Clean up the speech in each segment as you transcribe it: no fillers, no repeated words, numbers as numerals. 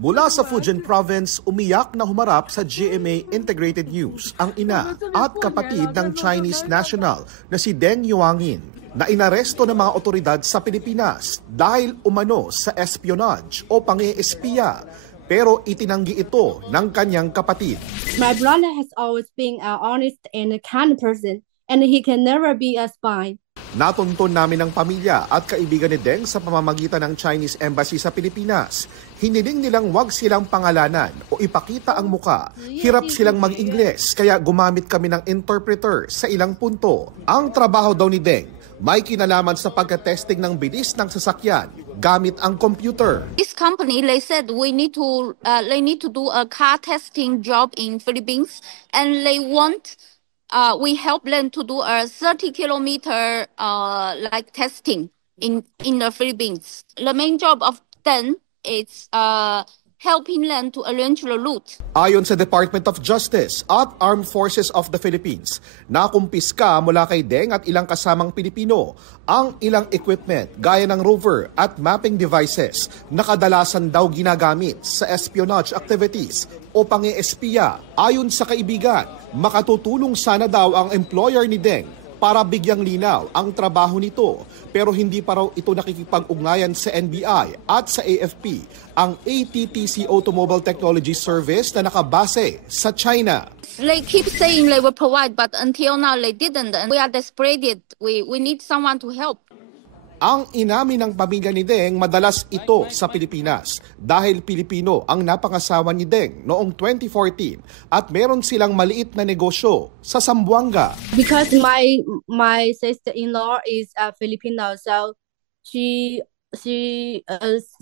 Mula sa Fujian Province, umiyak na humarap sa GMA Integrated News ang ina at kapatid ng Chinese national na si Deng Yuangin na inaresto ng mga otoridad sa Pilipinas dahil umano sa espionage o pang-espiya, pero itinanggi ito ng kanyang kapatid. My brother has always been an honest and a kind person, and he can never be a spy. Natuntun namin ng pamilya at kaibigan ni Deng sa pamamagitan ng Chinese Embassy sa Pilipinas. Hiniling nilang wag silang pangalanan o ipakita ang muka. Hirap silang mag-Ingles kaya gumamit kami ng interpreter sa ilang punto. Ang trabaho daw ni Deng may kinalaman sa pagka-testing ng bilis ng sasakyan gamit ang computer. This company, they said they need to do a car testing job in Philippines, and they want we help them to do a 30-kilometer like testing in the Philippines. The main job of them is helping them to arrange the route. Ayon sa Department of Justice at Armed Forces of the Philippines, nakumpiska mula kay Deng at ilang kasamang Pilipino ang ilang equipment gaya ng rover at mapping devices na kadalasan daw ginagamit sa espionage activities o pang-espiya. Ayon sa kaibigan, makatutulong sana daw ang employer ni Deng para bigyang linaw ang trabaho nito, pero hindi pa raw ito nakikipag-ugnayan sa NBI at sa AFP, ang ATTC Automobile Technology Service na nakabase sa China. They keep saying they will provide, but until now they didn't. And we are desperate. We need someone to help. Ang inamin ng pamilya ni Deng, madalas ito sa Pilipinas dahil Pilipino ang napangasawa ni Deng noong 2014 at meron silang maliit na negosyo sa Zamboanga. Because my sister-in-law is a Filipino, so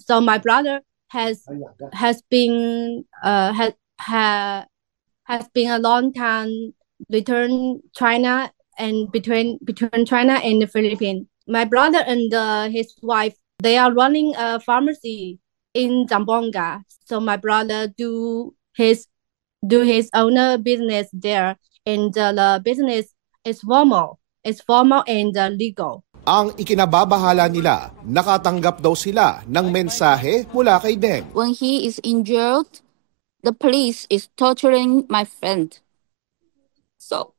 so my brother has been a long time between China and between China and the Philippines. My brother and his wife, they are running a pharmacy in Zamboanga. So my brother do his own business there, and the business is formal. It's formal and legal. Ang ikinababahala nila, nakatanggap daw sila ng mensahe mula kay Deng. When he is injured, the police is torturing my friend. So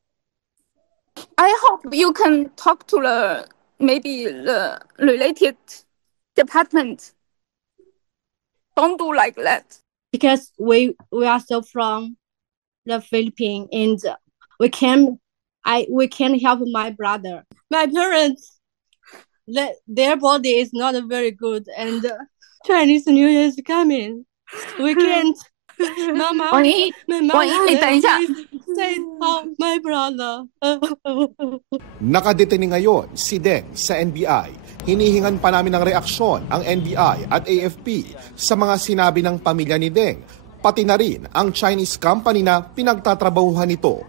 I hope you can talk to maybe the related department. Don't do like that. Because we are so from the Philippines, and we can help my brother. My parents, their body is not very good, and Chinese New Year is coming. We can't. Mama, say my brother. Nakadeteni ngayon si Deng sa NBI. Hinihingan pa namin ng reaksyon ang NBI at AFP sa mga sinabi ng pamilya ni Deng, pati na rin ang Chinese company na pinagtatrabahuhan nito.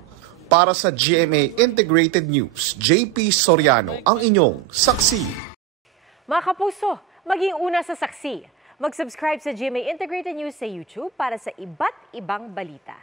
Para sa GMA Integrated News, JP Soriano ang inyong saksi. Mga kapuso, maging una sa saksi. Mag-subscribe sa GMA Integrated News sa YouTube para sa iba't ibang balita.